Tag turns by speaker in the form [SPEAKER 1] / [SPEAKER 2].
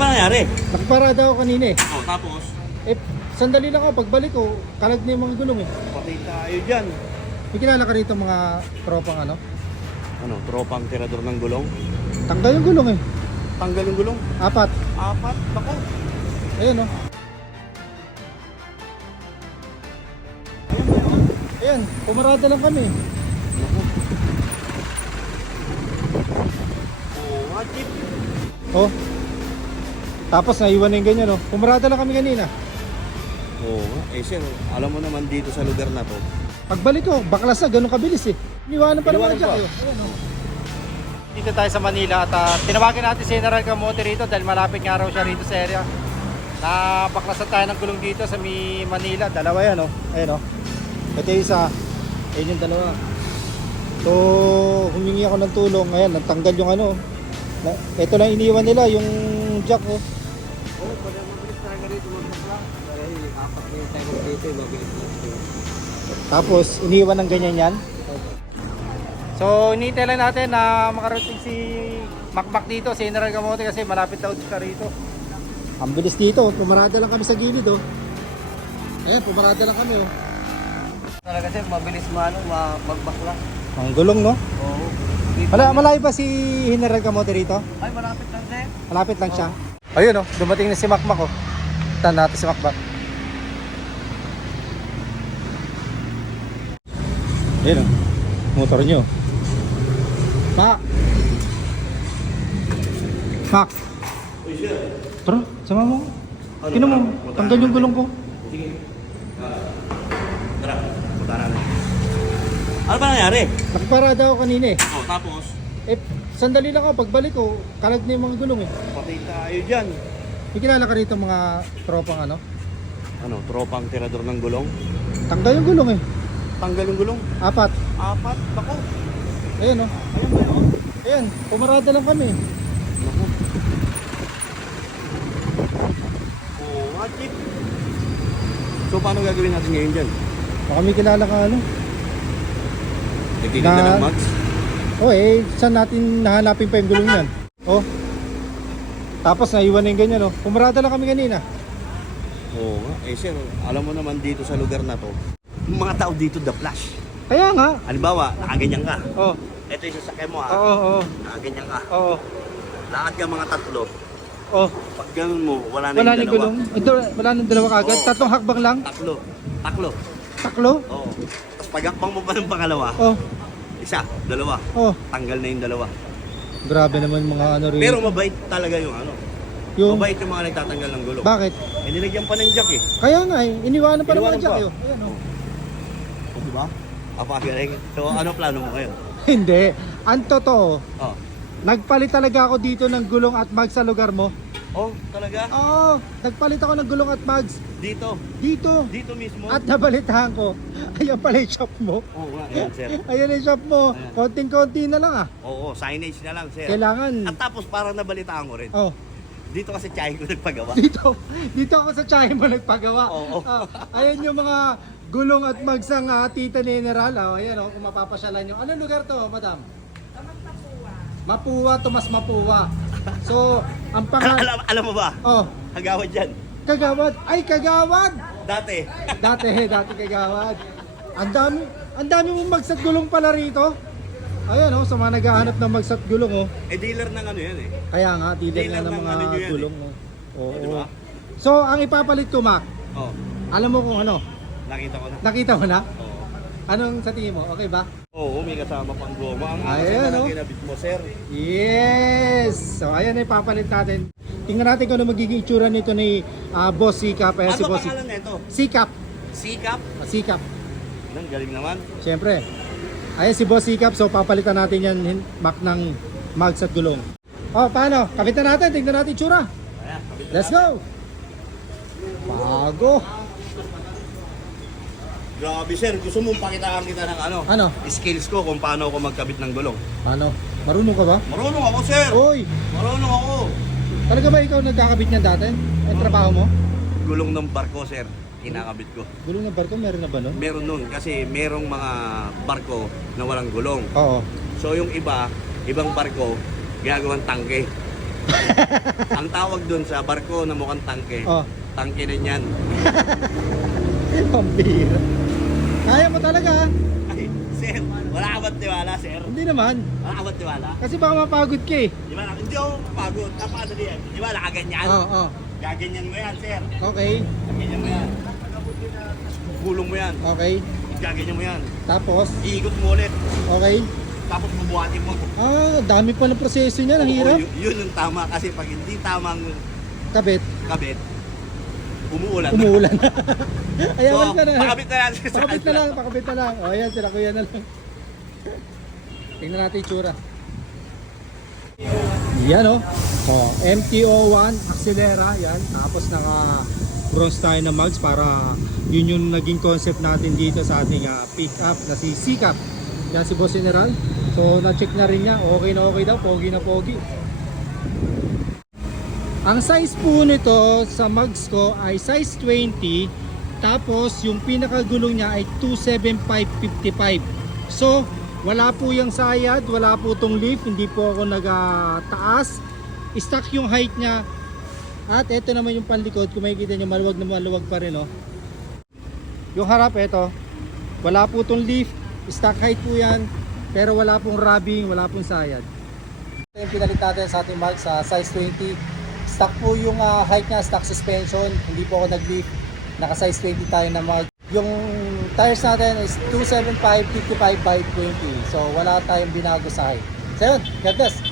[SPEAKER 1] ba nangyari?
[SPEAKER 2] Nakaparada ako kanina eh.
[SPEAKER 1] Oh, tapos?
[SPEAKER 2] Eh, sandali lang ako. Pagbalik ko, kalag na yung mga gulong eh.
[SPEAKER 1] Patay tayo dyan.
[SPEAKER 2] May kilala ka rito mga tropang ano?
[SPEAKER 1] Ano, tropang tirador ng gulong?
[SPEAKER 2] Tanggal yung gulong eh.
[SPEAKER 1] Tanggal yung gulong?
[SPEAKER 2] Apat.
[SPEAKER 1] Apat? Bako.
[SPEAKER 2] Ayun oh. Ayan, pumarada lang kami.
[SPEAKER 1] Oh, what?
[SPEAKER 2] Oh. Tapos naiwan na yung ganyan oh. Pumarada lang kami kanina.
[SPEAKER 1] Oo. Eh sir, alam mo naman dito sa lugar na to,
[SPEAKER 2] Pagbalik ko, baklas na, ganun kabilis eh. Iniwanan pa naman
[SPEAKER 1] Iniwanan
[SPEAKER 2] dyan.
[SPEAKER 1] pa.
[SPEAKER 2] eh. Oh. Dito tayo sa Manila at uh, tinawagan natin si General Camote rito dahil malapit nga raw siya rito sa area. Nabaklasan tayo ng gulong dito sa Mi Manila. Dalawa yan oh. Ayan oh. Ito yung isa. Ayan yung dalawa. So, humingi ako ng tulong. Ayan, natanggal yung ano. Na, ito lang iniwan nila, yung jack oh. Tapos, iniwan ng ganyan yan. So, hinihintay lang natin na makarating si Makmak dito, si General Camote kasi malapit daw siya rito. Ang bilis dito, pumarada lang kami sa gilid oh. Ayan, pumarada lang kami oh.
[SPEAKER 1] Talaga sir, mabilis maano, magbakla.
[SPEAKER 2] Ang gulong no?
[SPEAKER 1] Oo.
[SPEAKER 2] Wala, malayo ba si General Camote rito?
[SPEAKER 1] Ay, malapit lang sir.
[SPEAKER 2] Malapit lang siya. Ayun oh, dumating na si Makmak oh. Tan natin si Makmak. Ayun oh, motor nyo. Pak! Pak!
[SPEAKER 1] Uy sir.
[SPEAKER 2] Tara, sama mo.
[SPEAKER 1] Ano,
[SPEAKER 2] Tinan mo, tanggal
[SPEAKER 1] na
[SPEAKER 2] yung gulong ko.
[SPEAKER 1] Sige. Tara, punta natin. Ano ba nangyari?
[SPEAKER 2] Nakaparada ako kanina eh.
[SPEAKER 1] Oh, tapos?
[SPEAKER 2] Eh, sandali lang ako, pagbalik ko, kalag na yung mga gulong eh.
[SPEAKER 1] Patay tayo dyan.
[SPEAKER 2] May kilala ka rito mga tropang ano?
[SPEAKER 1] Ano, tropang tirador ng gulong?
[SPEAKER 2] Tanggal yung gulong eh.
[SPEAKER 1] Tanggal yung gulong?
[SPEAKER 2] Apat.
[SPEAKER 1] Apat? Bako.
[SPEAKER 2] Ayan oh.
[SPEAKER 1] Ayun ba yun?
[SPEAKER 2] Ayan, pumarada lang kami.
[SPEAKER 1] Naku. Oo, what jeep? So, paano gagawin natin ngayon dyan?
[SPEAKER 2] Baka may kilala ka ano?
[SPEAKER 1] Nagtitinda
[SPEAKER 2] Na-
[SPEAKER 1] ng mags?
[SPEAKER 2] Oh eh, saan natin nahanapin pa yung gulong yan? Oh. Tapos naiwan na yung ganyan oh. Pumarada lang kami kanina.
[SPEAKER 1] Oo nga. Eh sir, alam mo naman dito sa lugar na to, yung mga tao dito the flash.
[SPEAKER 2] Kaya nga.
[SPEAKER 1] Halimbawa, nakaganyan ka.
[SPEAKER 2] Oh.
[SPEAKER 1] Ito yung sasakyan mo ha.
[SPEAKER 2] Oo, oo.
[SPEAKER 1] Nakaganyan ka.
[SPEAKER 2] Oo.
[SPEAKER 1] Lakad ka mga tatlo.
[SPEAKER 2] Oh.
[SPEAKER 1] Pag ganun mo, wala na
[SPEAKER 2] Wala
[SPEAKER 1] yung dalawa.
[SPEAKER 2] gulong. Ito, wala nang dalawa kagad.
[SPEAKER 1] Oo.
[SPEAKER 2] Tatlong hakbang lang.
[SPEAKER 1] Taklo. Taklo.
[SPEAKER 2] Taklo.
[SPEAKER 1] Oo. Tapos pagakbang mo pa ng pangalawa,
[SPEAKER 2] Oh.
[SPEAKER 1] Isa, dalawa.
[SPEAKER 2] Oh.
[SPEAKER 1] Tanggal na yung dalawa.
[SPEAKER 2] Grabe naman mga ano rin.
[SPEAKER 1] Pero mabait talaga yung ano.
[SPEAKER 2] yung
[SPEAKER 1] Mabait yung mga nagtatanggal ng gulong.
[SPEAKER 2] bakit?
[SPEAKER 1] Eh, nilagyan pa ng jack eh.
[SPEAKER 2] Kaya nga eh, iniwanan pa naman
[SPEAKER 1] Iniwanan
[SPEAKER 2] dyan
[SPEAKER 1] pa.
[SPEAKER 2] kayo. Ayan oh.
[SPEAKER 1] O, di ba? Apagaling. So, ano plano mo ngayon?
[SPEAKER 2] Hindi. Ang totoo,
[SPEAKER 1] Oh.
[SPEAKER 2] nagpalit talaga ako dito ng gulong at mags sa lugar mo.
[SPEAKER 1] Oh, talaga?
[SPEAKER 2] Oo, nagpalit ako ng gulong at mags
[SPEAKER 1] Dito.
[SPEAKER 2] dito.
[SPEAKER 1] Dito mismo.
[SPEAKER 2] At nabalitaan ko, ayan pala yung shop mo.
[SPEAKER 1] Oo nga, yan, sir.
[SPEAKER 2] Ayan yung shop mo.
[SPEAKER 1] Ayan.
[SPEAKER 2] Konting-konti na lang ah.
[SPEAKER 1] Oo, signage na lang, sir.
[SPEAKER 2] Kailangan.
[SPEAKER 1] At tapos parang nabalitaan ko rin.
[SPEAKER 2] Oh,
[SPEAKER 1] Dito kasi tiyahin ko nagpagawa.
[SPEAKER 2] dito. Dito ako sa Chai mo nagpagawa.
[SPEAKER 1] Oo.
[SPEAKER 2] Ah, ayan yung mga gulong at mags ng ah, tita ni General. Oh, ayan oh, kung mapapasyalan nyo. Anong lugar to, madam? Mapuwa, Tomas Mapuwa. So, ang
[SPEAKER 1] Al-
[SPEAKER 2] pangalan...
[SPEAKER 1] alam, alam mo ba?
[SPEAKER 2] Oh,
[SPEAKER 1] Hagawad dyan.
[SPEAKER 2] Kagawad. Ay, kagawad!
[SPEAKER 1] Dati.
[SPEAKER 2] Dati, dati kagawad. Ang dami, ang dami mong magsat gulong pala rito. Ayan oh, sa mga naghahanap ng magsat gulong oh.
[SPEAKER 1] eh, dealer ng ano yan eh.
[SPEAKER 2] Kaya nga, dealer
[SPEAKER 1] Dealer
[SPEAKER 2] ng
[SPEAKER 1] ng
[SPEAKER 2] mga
[SPEAKER 1] ano nyo yan,
[SPEAKER 2] gulong oh. Oo.
[SPEAKER 1] Oh, di ba?
[SPEAKER 2] So, ang ipapalit ko, Mac,
[SPEAKER 1] Oh,
[SPEAKER 2] alam mo kung ano?
[SPEAKER 1] nakita ko na.
[SPEAKER 2] Nakita mo na?
[SPEAKER 1] Oo.
[SPEAKER 2] Anong sa tingin mo? Okay ba?
[SPEAKER 1] Oo, may kasama pang goma. Ang
[SPEAKER 2] Ayan,
[SPEAKER 1] akin na
[SPEAKER 2] oh.
[SPEAKER 1] kinabit mo, sir.
[SPEAKER 2] Yes! So, ayan na ipapalit natin. Tingnan natin kung ano magiging itsura nito ni ah, Boss Sikap. Si
[SPEAKER 1] Ano
[SPEAKER 2] Boss
[SPEAKER 1] pangalan nito?
[SPEAKER 2] Sikap.
[SPEAKER 1] Sikap?
[SPEAKER 2] Sikap.
[SPEAKER 1] Nang galing naman.
[SPEAKER 2] Siyempre. Ayan si Boss Sikap. So, papalitan natin yan, Mac, ng mags at gulong. Oh, paano? Kapitan natin. Tingnan natin itsura.
[SPEAKER 1] Ayan,
[SPEAKER 2] Let's
[SPEAKER 1] natin.
[SPEAKER 2] go! Bago.
[SPEAKER 1] Grabe, sir. Gusto mong pakitaan kita ng ano?
[SPEAKER 2] Ano?
[SPEAKER 1] Skills ko kung paano ako magkabit ng gulong.
[SPEAKER 2] Ano? Marunong ka ba?
[SPEAKER 1] Marunong ako, sir.
[SPEAKER 2] Uy!
[SPEAKER 1] Marunong ako.
[SPEAKER 2] Talaga ba ikaw nagkakabit niyan dati? Ang trabaho mo?
[SPEAKER 1] Gulong ng barko, sir. Kinakabit ko.
[SPEAKER 2] Gulong ng barko, meron na ba nun?
[SPEAKER 1] Meron nun kasi merong mga barko na walang gulong.
[SPEAKER 2] Oo.
[SPEAKER 1] So yung iba, ibang barko, ginagawang tangke. Ang tawag dun sa barko na mukhang tangke.
[SPEAKER 2] Oh,
[SPEAKER 1] Tangke rin yan.
[SPEAKER 2] pambira. Kaya mo talaga. ah.
[SPEAKER 1] Sir, wala ka ba't tiwala, sir?
[SPEAKER 2] Hindi naman.
[SPEAKER 1] Wala ka ba't tiwala?
[SPEAKER 2] Kasi baka mapagod ka eh.
[SPEAKER 1] Di ba, hindi ako pagod. Napaadali yan. Di ba, nakaganyan?
[SPEAKER 2] Oo, oh,
[SPEAKER 1] Gaganyan mo yan, sir.
[SPEAKER 2] Okay,
[SPEAKER 1] Gaganyan mo yan. Gulong mo yan.
[SPEAKER 2] okay.
[SPEAKER 1] Gaganyan mo yan.
[SPEAKER 2] Tapos,
[SPEAKER 1] Iikot mo ulit.
[SPEAKER 2] okay.
[SPEAKER 1] Tapos bubuhatin mo.
[SPEAKER 2] Ah, dami pa ng proseso niya. Ang hirap.
[SPEAKER 1] Oo, yun, yun yung tama. Kasi pag hindi tamang
[SPEAKER 2] Kabit,
[SPEAKER 1] kabit, umuulan.
[SPEAKER 2] umuulan. Ayaw
[SPEAKER 1] So,
[SPEAKER 2] ka na.
[SPEAKER 1] pakabit na yan. sa
[SPEAKER 2] Pakabit na lang, pakabit na lang. O, ayan, sila kuya na lang. Tingnan natin yung tsura. Yan o. Oh. MTO1 Accelera, yan. Tapos naka bronze tayo na mags para yun yung naging concept natin dito sa ating ah, pick up na si Sikap. Yan si Boss General. So na-check na rin niya. Okay na okay daw. Pogi na pogi. Ang size po nito sa mags ko ay size 20 tapos yung pinakagulong niya ay 27555 so wala po yung sayad wala po tong lift hindi po ako nagataas. Stock yung height niya. At ito naman yung panlikod kung makikita nyo maluwag na maluwag pa rin oh. yung harap ito wala po tong lift stock height po yan pero wala pong rubbing wala pong sayad. Ito yung pinalit natin sa ating mag sa size 20 stock po yung ah, height niya stock suspension. Hindi po ako nag-lift. Naka size 20 tayo na mag yung tires natin is 275 55 by 20 so wala tayong binago sa height. So yun. God bless